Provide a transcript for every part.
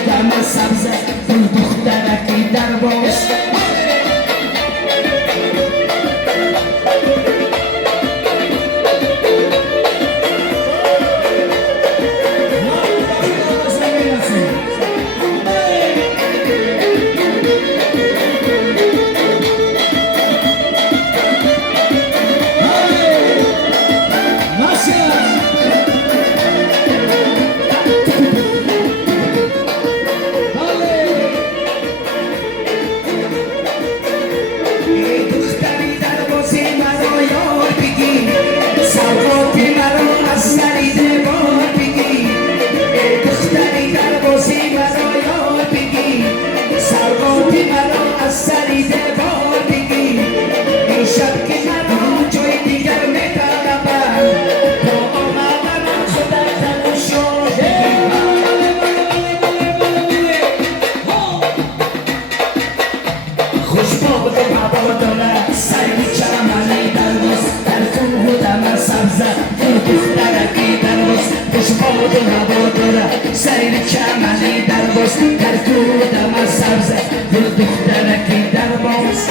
دم سبز گل دخترکی در باز سیر چمنی در باز در کودم سبز گل دخترکی در باز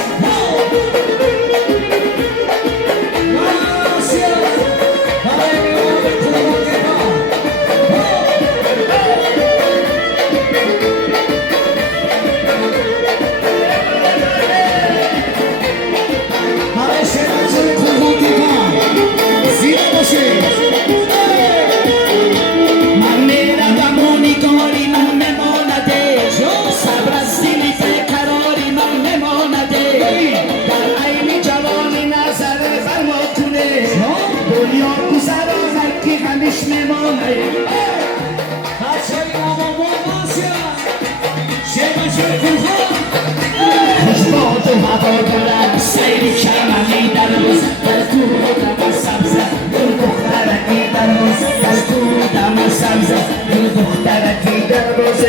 خوشباد و هوا دارد سیر چمنی در روز در کودم سبز گل دخترکی در روز در کودم سبز گل دخترکی در روز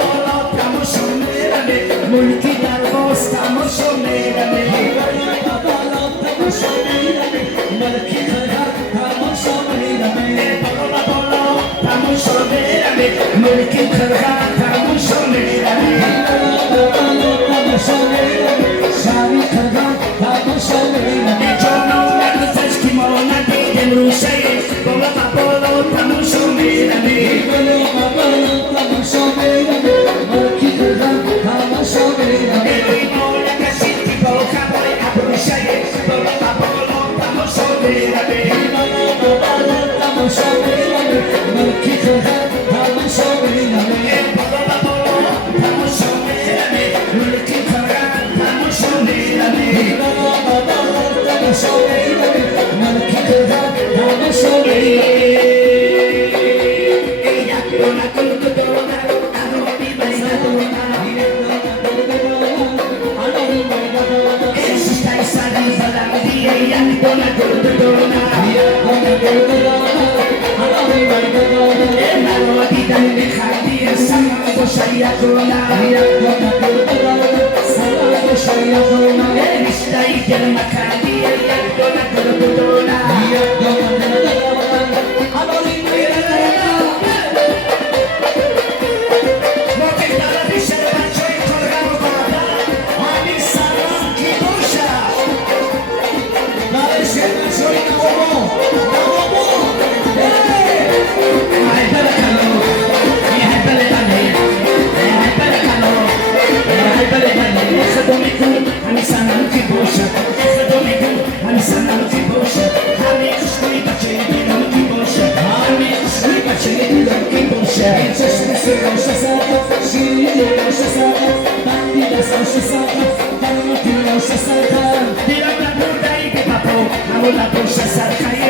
بالا تماشا میرمه ملکی در باز تماشا میرمه بالا تماشا میرمه ملکی تماشا میرمه بالا تماشا میرمه ملکی خرخر تماشا میرمه تماشا میرمه شامی خرخر تماشا میرمه جانم نگذشت که ما ندیدم روشه بالا تماشا میرمه بالا تماشا میرمه ملکی خرخر تماشا میرمه ما نکشید که با خبای ابروشه بالا تماشا میرمه بالا تماشا میرمه ملکی خرخر تماشا میرمه تماشا میرمه ملکی خرخر تماشا میرمه تماشا میرمه ملکی خرخر تماشا میرمه یک دونا دو دونا آنوی بایدونا آنوی بایدونا اشتای سری بلندیه یک دونا دو دونا آنوی بایدونا مرا دیدن میخندی سلام باشیدونا سلام باشیدونا اشتای دل مکندی یک دونا دو دونا آنوی بایدونا La